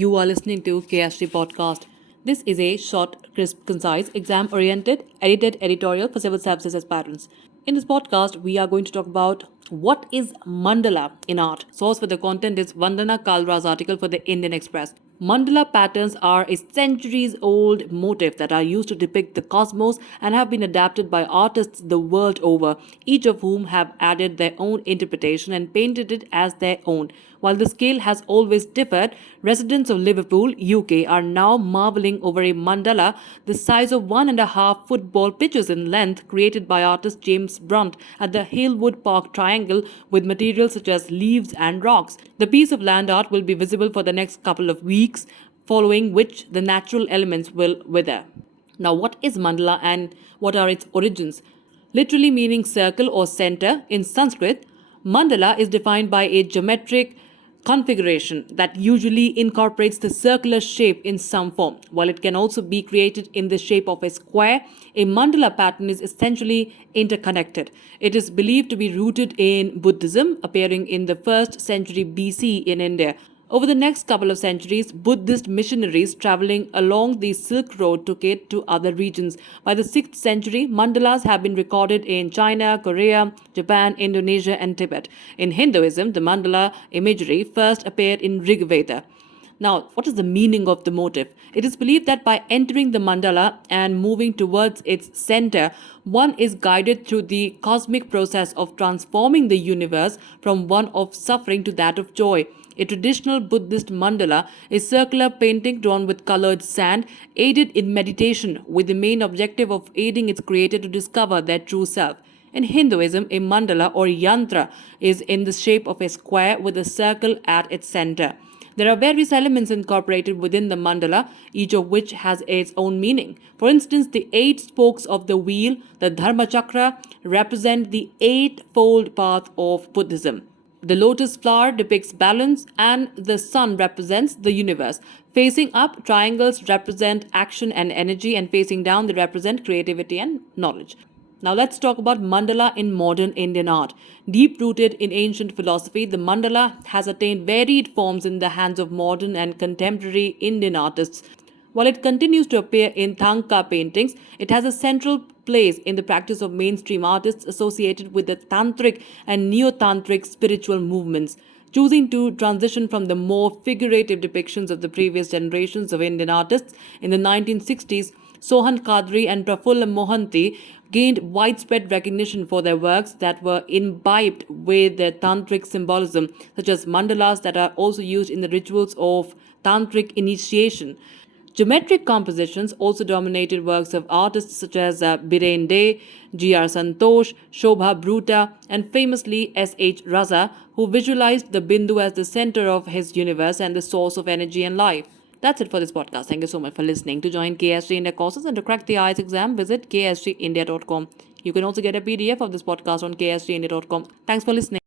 You are listening to KSG podcast. This is a short, crisp, concise, exam-oriented, edited editorial for civil services aspirants. In this podcast, we are going to talk about what is mandala in art. Source for the content is Vandana Kalra's article for the Indian Express. Mandala patterns are a centuries-old motif that are used to depict the cosmos and have been adapted by artists the world over, each of whom have added their own interpretation and painted it as their own. While the scale has always differed, residents of Liverpool, UK, are now marveling over a mandala the size of 1.5 football pitches in length created by artist James Brunt at the Halewood Park Triangle with materials such as leaves and rocks. The piece of land art will be visible for the next couple of weeks, following which the natural elements will wither. Now, what is mandala and what are its origins? Literally meaning circle or center in Sanskrit, mandala is defined by a geometric configuration that usually incorporates the circular shape in some form. While it can also be created in the shape of a square, a mandala pattern is essentially interconnected. It is believed to be rooted in Buddhism, appearing in the 1st century BC in India. Over the next couple of centuries, Buddhist missionaries traveling along the Silk Road took it to other regions. By the 6th century, mandalas have been recorded in China, Korea, Japan, Indonesia, and Tibet. In Hinduism, the mandala imagery first appeared in Rig Veda. Now, what is the meaning of the motif? It is believed that by entering the mandala and moving towards its center, one is guided through the cosmic process of transforming the universe from one of suffering to that of joy. A traditional Buddhist mandala is circular painting drawn with colored sand, aided in meditation, with the main objective of aiding its creator to discover their true self. In Hinduism, a mandala or yantra is in the shape of a square with a circle at its center. There are various elements incorporated within the mandala, each of which has its own meaning. For instance, the 8 spokes of the wheel, the Dharma Chakra, represent the eightfold path of Buddhism. The lotus flower depicts balance, and the sun represents the universe. Facing up, triangles represent action and energy, and facing down, they represent creativity and knowledge. Now let's talk about mandala in modern Indian art. Deep rooted in ancient philosophy, the mandala has attained varied forms in the hands of modern and contemporary Indian artists. While it continues to appear in Thangka paintings, it has a central place in the practice of mainstream artists associated with the tantric and neo-tantric spiritual movements. Choosing to transition from the more figurative depictions of the previous generations of Indian artists in the 1960s, Sohan Kadri and Prafulla Mohanty gained widespread recognition for their works that were imbibed with their tantric symbolism, such as mandalas that are also used in the rituals of tantric initiation. Geometric compositions also dominated works of artists such as Biren De, G.R. Santosh, Shobha Bruta, and famously S.H. Raza, who visualized the Bindu as the center of his universe and the source of energy and life. That's it for this podcast. Thank you so much for listening. To join KSG India courses and to crack the IELTS exam, visit ksgindia.com. You can also get a PDF of this podcast on ksgindia.com. Thanks for listening.